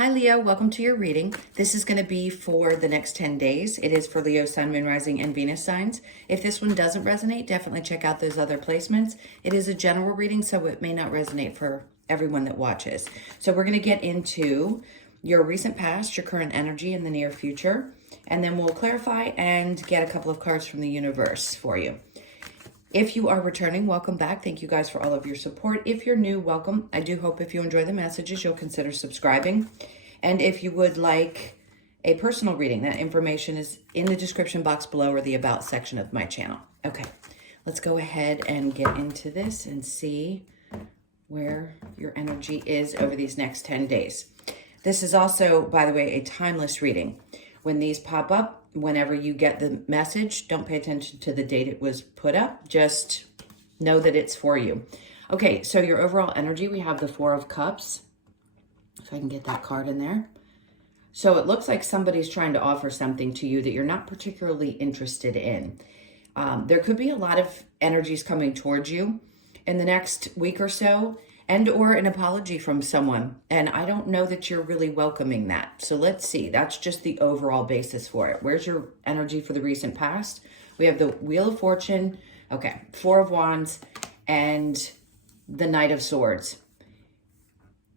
Hi Leo, welcome to your reading. This is going to be for the next 10 days. It is for Leo, Sun, Moon, Rising, and Venus signs. If this one doesn't resonate, definitely check out those other placements. It is a general reading, so it may not resonate for everyone that watches. So we're going to get into your recent past, your current energy, and the near future. And then we'll clarify and get a couple of cards from the universe for you. If you are returning, welcome back. Thank you guys for all of your support. If you're new, welcome. I do hope if you enjoy the messages, you'll consider subscribing. And if you would like a personal reading, that information is in the description box below or the About section of my channel. Okay, let's go ahead and get into this and see where your energy is over these next 10 days. This is also, by the way, a timeless reading. When these pop up, whenever you get the message, don't pay attention to the date it was put up. Just know that it's for you. Okay, so your overall energy, we have the Four of Cups. If I can get that card in there. So it looks like somebody's trying to offer something to you that you're not particularly interested in. There could be a lot of energies coming towards you in the next week or so, and or an apology from someone. And I don't know that you're really welcoming that. So let's see. That's just the overall basis for it. Where's your energy for the recent past? We have the Wheel of Fortune. Okay. Four of Wands and the Knight of Swords.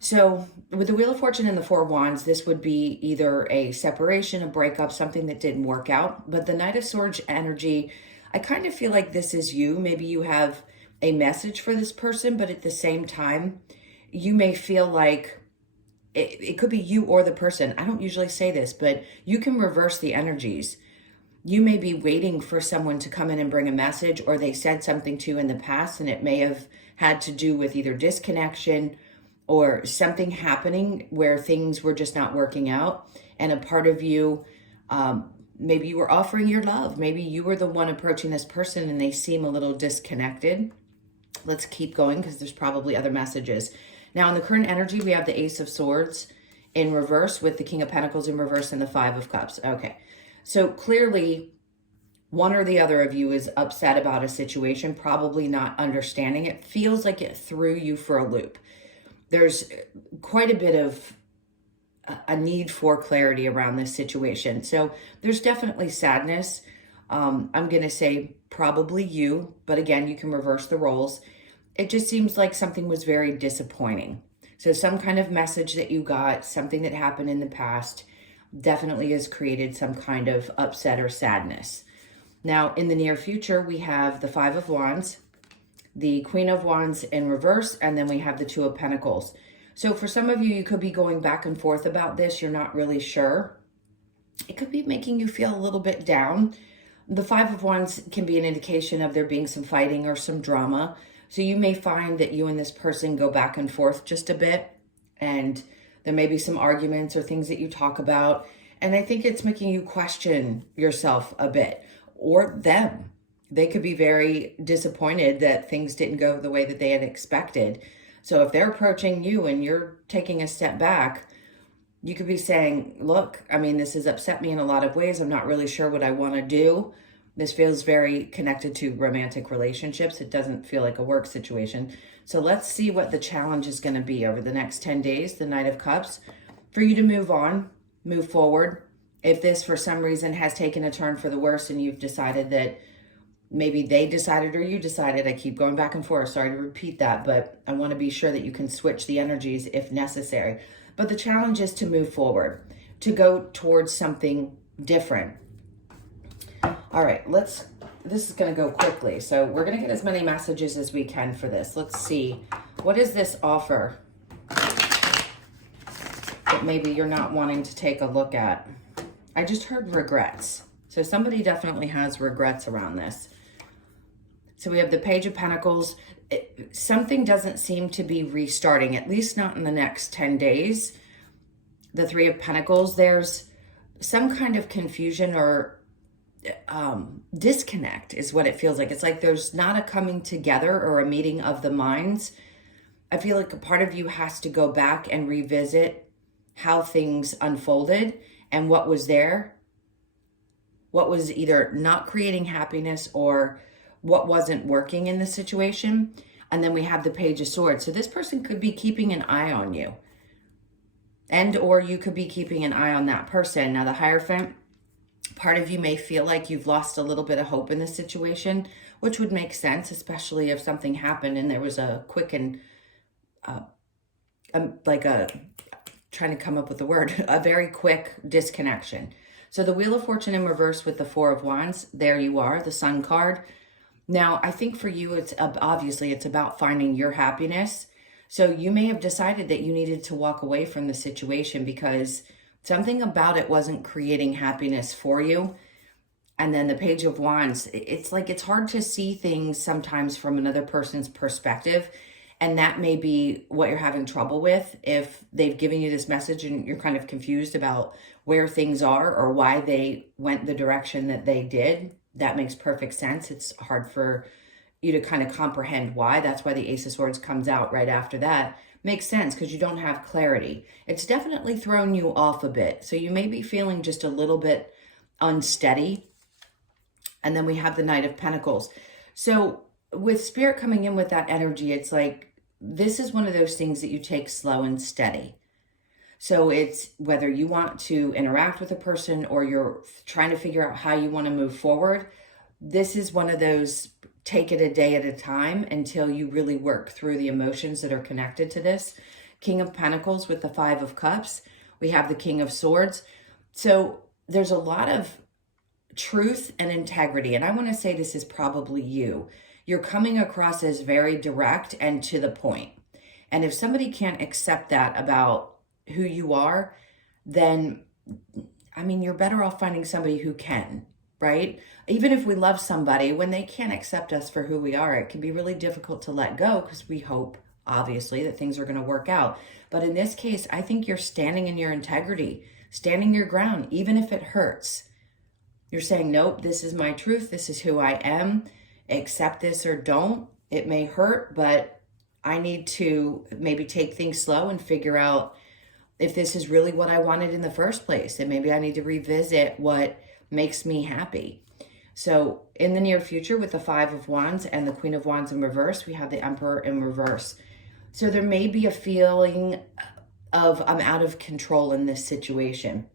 So with the Wheel of Fortune and the Four of Wands, this would be either a separation, a breakup, something that didn't work out. But the Knight of Swords energy, I kind of feel like this is you. Maybe you have a message for this person, but at the same time, you may feel like it could be you or the person. I don't usually say this, but you can reverse the energies. You may be waiting for someone to come in and bring a message, or they said something to you in the past, and it may have had to do with either disconnection or something happening where things were just not working out. And a part of you, maybe you were offering your love. Maybe you were the one approaching this person and they seem a little disconnected. Let's keep going because there's probably other messages. Now in the current energy, we have the Ace of Swords in reverse with the King of Pentacles in reverse and the Five of Cups. Okay, so clearly one or the other of you is upset about a situation, probably not understanding it. Feels like it threw you for a loop. There's quite a bit of a need for clarity around this situation. So there's definitely sadness. I'm going to say probably you, but again, you can reverse the roles. It just seems like something was very disappointing. So some kind of message that you got, something that happened in the past, definitely has created some kind of upset or sadness. Now, in the near future, we have the Five of Wands, the Queen of Wands in reverse, and then we have the Two of Pentacles. So for some of you, you could be going back and forth about this. You're not really sure. It could be making you feel a little bit down. The Five of Wands can be an indication of there being some fighting or some drama. So you may find that you and this person go back and forth just a bit, and there may be some arguments or things that you talk about. And I think it's making you question yourself a bit, or them. They could be very disappointed that things didn't go the way that they had expected. So if they're approaching you and you're taking a step back, you could be saying, look, I mean, this has upset me in a lot of ways. I'm not really sure what I want to do. This feels very connected to romantic relationships. It doesn't feel like a work situation. So let's see what the challenge is going to be over the next 10 days, the Knight of Cups, for you to move on, move forward. If this, for some reason, has taken a turn for the worse and you've decided that maybe they decided or you decided, I keep going back and forth, sorry to repeat that, but I want to be sure that you can switch the energies if necessary. But the challenge is to move forward, to go towards something different. All right, this is going to go quickly. So we're going to get as many messages as we can for this. Let's see. What is this offer that maybe you're not wanting to take a look at? I just heard regrets. So somebody definitely has regrets around this. So we have the Page of Pentacles. Something doesn't seem to be restarting, at least not in the next 10 days. The Three of Pentacles, there's some kind of confusion or disconnect is what it feels like. It's like there's not a coming together or a meeting of the minds. I feel like a part of you has to go back and revisit how things unfolded and what was there, what was either not creating happiness or what wasn't working in the situation. And then we have the Page of Swords. So this person could be keeping an eye on you. And or you could be keeping an eye on that person. Now, the Hierophant, part of you may feel like you've lost a little bit of hope in this situation, which would make sense, especially if something happened and there was a quick and like a, trying to come up with the word, a very quick disconnection. So the Wheel of Fortune in reverse with the Four of Wands, there you are, the Sun card. Now, I think for you, it's obviously it's about finding your happiness. So you may have decided that you needed to walk away from the situation because something about it wasn't creating happiness for you. And then the Page of Wands, it's like it's hard to see things sometimes from another person's perspective. And that may be what you're having trouble with if they've given you this message and you're kind of confused about where things are or why they went the direction that they did. That makes perfect sense. It's hard for you to kind of comprehend why. That's why the Ace of Swords comes out right after that. Makes sense because you don't have clarity. It's definitely thrown you off a bit. So you may be feeling just a little bit unsteady. And then we have the Knight of Pentacles. So with Spirit coming in with that energy, it's like, this is one of those things that you take slow and steady. So it's whether you want to interact with a person or you're trying to figure out how you want to move forward. This is one of those take it a day at a time until you really work through the emotions that are connected to this. King of Pentacles with the Five of Cups. We have the King of Swords. So there's a lot of truth and integrity. And I want to say this is probably you. You're coming across as very direct and to the point. And if somebody can't accept that about who you are, then, I mean, you're better off finding somebody who can, right? Even if we love somebody, when they can't accept us for who we are, it can be really difficult to let go because we hope, obviously, that things are going to work out. But in this case, I think you're standing in your integrity, standing your ground, even if it hurts. You're saying, nope, this is my truth. This is who I am. Accept this or don't. It may hurt, but I need to maybe take things slow and figure out if this is really what I wanted in the first place. And maybe I need to revisit what makes me happy. So in the near future with the Five of Wands and the Queen of Wands in reverse, we have the Emperor in reverse. So there may be a feeling of I'm out of control in this situation.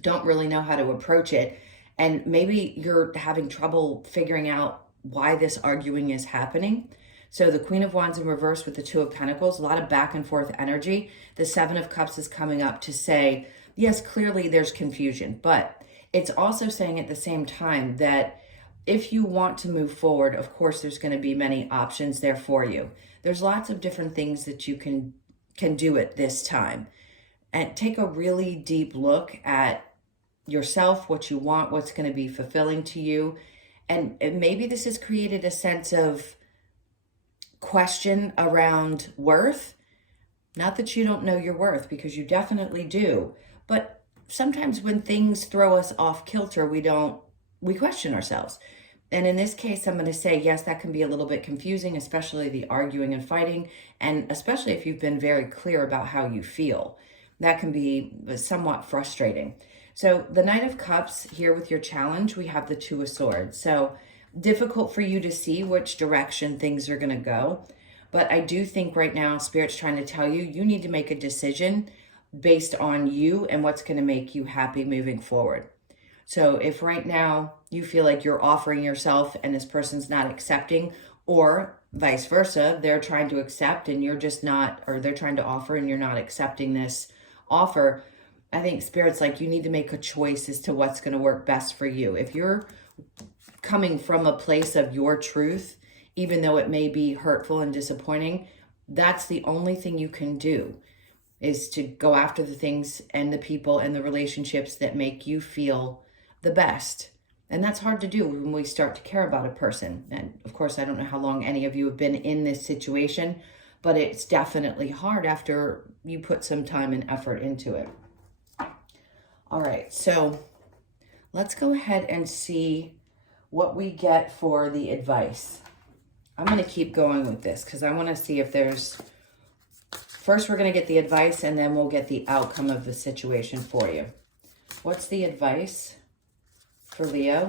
Don't really know how to approach it. And maybe you're having trouble figuring out why this arguing is happening. So the Queen of Wands in reverse with the Two of Pentacles, a lot of back and forth energy. The Seven of Cups is coming up to say, yes, clearly there's confusion, but it's also saying at the same time that if you want to move forward, of course, there's going to be many options there for you. There's lots of different things that you can do at this time. And take a really deep look at yourself, what you want, what's going to be fulfilling to you. And maybe this has created a sense of question around worth. Not that you don't know your worth, because you definitely do. But sometimes when things throw us off kilter, we question ourselves. And in this case, I'm going to say, yes, that can be a little bit confusing, especially the arguing and fighting, and especially if you've been very clear about how you feel. That can be somewhat frustrating. So the Knight of Cups here with your challenge, we have the Two of Swords. So difficult for you to see which direction things are going to go. But I do think right now, Spirit's trying to tell you, you need to make a decision based on you and what's going to make you happy moving forward. So if right now you feel like you're offering yourself and this person's not accepting, or vice versa, they're trying to accept and you're just not, or they're trying to offer and you're not accepting this offer, I think Spirit's like, you need to make a choice as to what's going to work best for you. If you're coming from a place of your truth, even though it may be hurtful and disappointing, that's the only thing you can do, is to go after the things and the people and the relationships that make you feel the best. And that's hard to do when we start to care about a person. And of course, I don't know how long any of you have been in this situation, but it's definitely hard after you put some time and effort into it. All right, so let's go ahead and see what we get for the advice. I'm going to keep going with this because I want to see if there's... First, we're going to get the advice and then we'll get the outcome of the situation for you. What's the advice for Leo?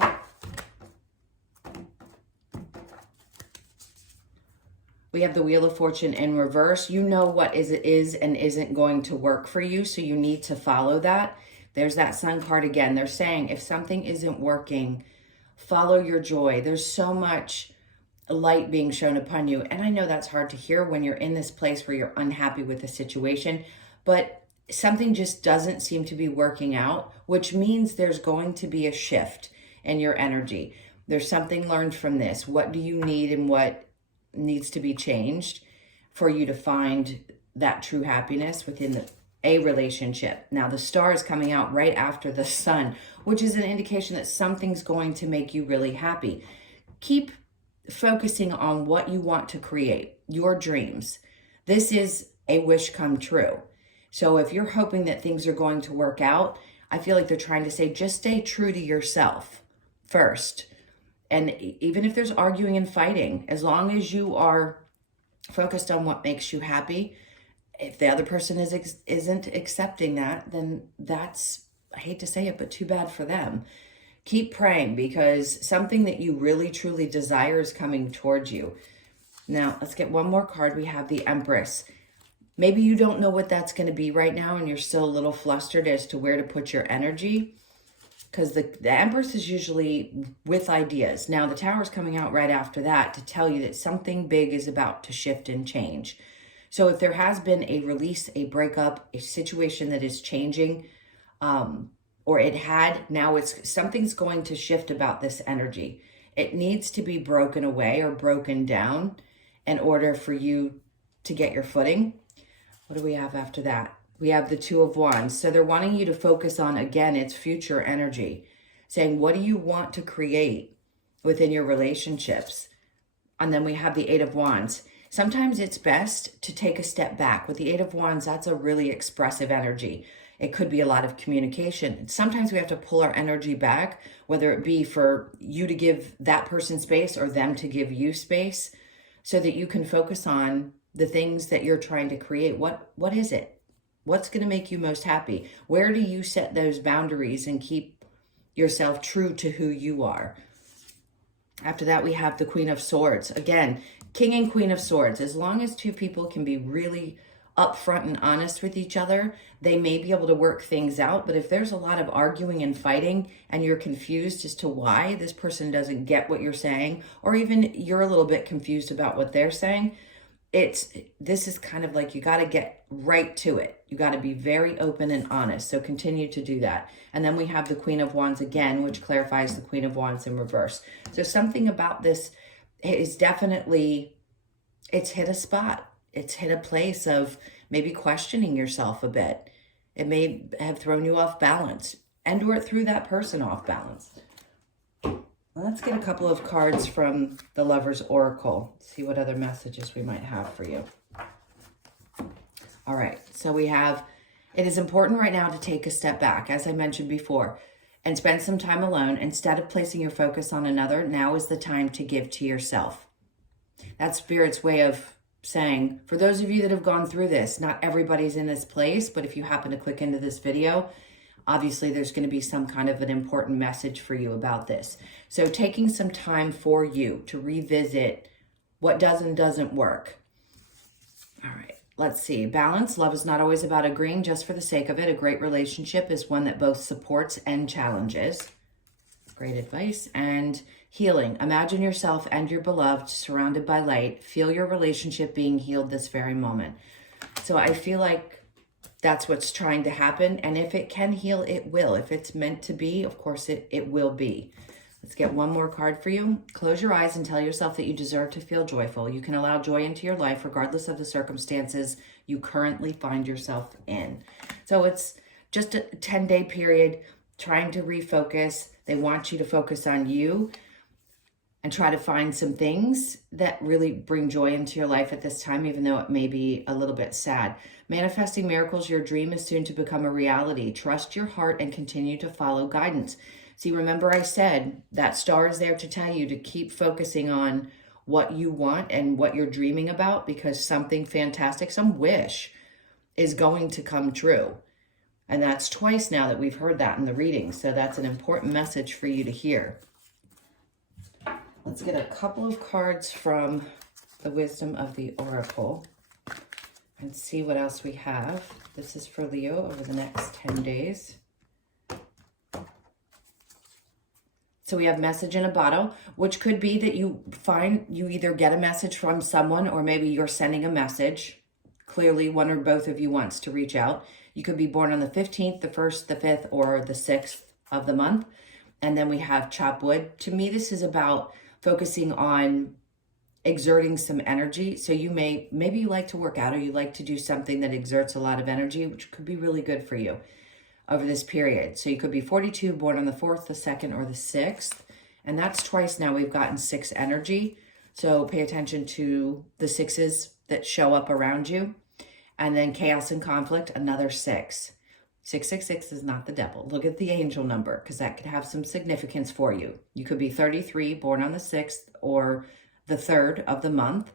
We have the Wheel of Fortune in reverse. You know what is and isn't going to work for you, so you need to follow that. There's that Sun card again. They're saying if something isn't working, follow your joy. There's so much light being shown upon you. And I know that's hard to hear when you're in this place where you're unhappy with the situation, but something just doesn't seem to be working out, which means there's going to be a shift in your energy. There's something learned from this. What do you need and what needs to be changed for you to find that true happiness within a relationship? Now, the star is coming out right after the sun, which is an indication that something's going to make you really happy. Keep focusing on what you want to create, your dreams. This is a wish come true. So if you're hoping that things are going to work out, I feel like they're trying to say, just stay true to yourself first. And even if there's arguing and fighting, as long as you are focused on what makes you happy, if the other person isn't accepting that, then that's, I hate to say it, but too bad for them. Keep praying, because something that you really truly desire is coming towards you. Now, let's get one more card. We have the Empress. Maybe you don't know what that's going to be right now, and you're still a little flustered as to where to put your energy, because the Empress is usually with ideas. Now, the Tower is coming out right after that to tell you that something big is about to shift and change. So if there has been a release, a breakup, a situation that is changing, or it had, now something's going to shift about this energy. It needs to be broken away or broken down in order for you to get your footing. What do we have after that? We have the Two of Wands. So they're wanting you to focus on, again, it's future energy. Saying, what do you want to create within your relationships? And then we have the Eight of Wands. Sometimes it's best to take a step back. With the Eight of Wands, that's a really expressive energy. It could be a lot of communication. Sometimes we have to pull our energy back, whether it be for you to give that person space or them to give you space, so that you can focus on the things that you're trying to create. What is it? What's going to make you most happy? Where do you set those boundaries and keep yourself true to who you are? After that, we have the Queen of Swords. Again, King and Queen of Swords. As long as two people can be really upfront and honest with each other, they may be able to work things out. But if there's a lot of arguing and fighting and you're confused as to why this person doesn't get what you're saying, or even you're a little bit confused about what they're saying, this is kind of like, you got to get right to it. You got to be very open and honest. So continue to do that. And then we have the Queen of Wands again, which clarifies the Queen of Wands in reverse. So something about this is definitely, it's hit a spot. It's hit a place of maybe questioning yourself a bit. It may have thrown you off balance, and or it threw that person off balance. Let's get a couple of cards from the Lover's Oracle. See what other messages we might have for you. All right, so we have, it is important right now to take a step back, as I mentioned before, and spend some time alone. Instead of placing your focus on another, now is the time to give to yourself. That's Spirit's way of saying, for those of you that have gone through this, not everybody's in this place, but if you happen to click into this video, obviously there's going to be some kind of an important message for you about this. So taking some time for you to revisit what does and doesn't work. All right, let's see. Balance. Love is not always about agreeing just for the sake of it. A great relationship is one that both supports and challenges. Great advice. And healing. Imagine yourself and your beloved surrounded by light. Feel your relationship being healed this very moment. So I feel like that's what's trying to happen. And if it can heal, it will. If it's meant to be, of course, it will be. Let's get one more card for you. Close your eyes and tell yourself that you deserve to feel joyful. You can allow joy into your life regardless of the circumstances you currently find yourself in. So it's just a 10-day period trying to refocus. They want you to focus on you and try to find some things that really bring joy into your life at this time, even though it may be a little bit sad. Manifesting miracles, your dream is soon to become a reality. Trust your heart and continue to follow guidance. See, remember I said that star is there to tell you to keep focusing on what you want and what you're dreaming about, because something fantastic, some wish is going to come true. And that's twice now that we've heard that in the reading. So that's an important message for you to hear. Let's get a couple of cards from the wisdom of the Oracle and see what else we have. This is for Leo over the next 10 days. So we have message in a bottle, which could be that you either get a message from someone or maybe you're sending a message. Clearly, one or both of you wants to reach out. You could be born on the 15th, the 1st, the 5th, or the 6th of the month. And then we have chop wood. To me, this is about focusing on exerting some energy. So you maybe you like to work out or you like to do something that exerts a lot of energy, which could be really good for you over this period. So you could be 42, born on the 4th, the 2nd, or the 6th. And that's twice now we've gotten 6 energy. So pay attention to the 6s that show up around you. And then chaos and conflict, another 6. 666 is not the devil. Look at the angel number because that could have some significance for you. You could be 33, born on the 6th or the 3rd of the month.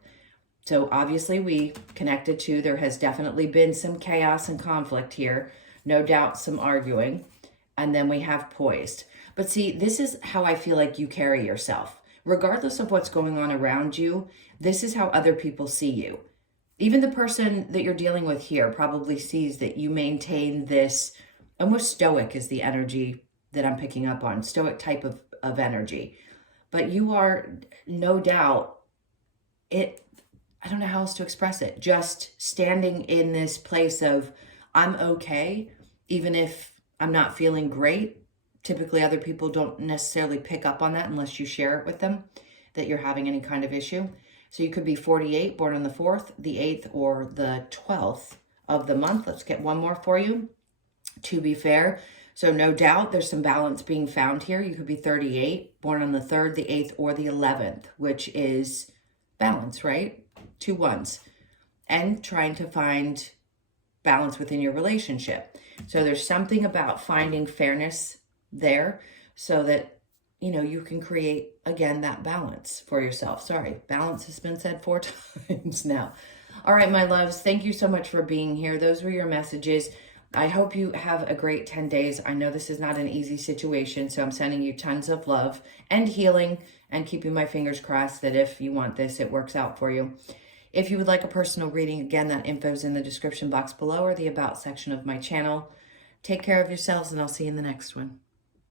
So obviously we connected to, there has definitely been some chaos and conflict here. No doubt some arguing. And then we have poised. But see, this is how I feel like you carry yourself. Regardless of what's going on around you, this is how other people see you. Even the person that you're dealing with here probably sees that you maintain this, almost stoic is the energy that I'm picking up on, stoic type of energy. But you are, no doubt, I don't know how else to express it, just standing in this place of, I'm okay, even if I'm not feeling great. Typically, other people don't necessarily pick up on that unless you share it with them, that you're having any kind of issue. So you could be 48, born on the 4th, the 8th, or the 12th of the month. Let's get one more for you, to be fair. So no doubt there's some balance being found here. You could be 38, born on the 3rd, the 8th, or the 11th, which is balance, right? 2 ones. And trying to find balance within your relationship. So there's something about finding fairness there so that, you can create, again, that balance for yourself. Sorry, balance has been said 4 times now. All right, my loves, thank you so much for being here. Those were your messages. I hope you have a great 10 days. I know this is not an easy situation, so I'm sending you tons of love and healing and keeping my fingers crossed that if you want this, it works out for you. If you would like a personal reading, again, that info is in the description box below or the About section of my channel. Take care of yourselves, and I'll see you in the next one.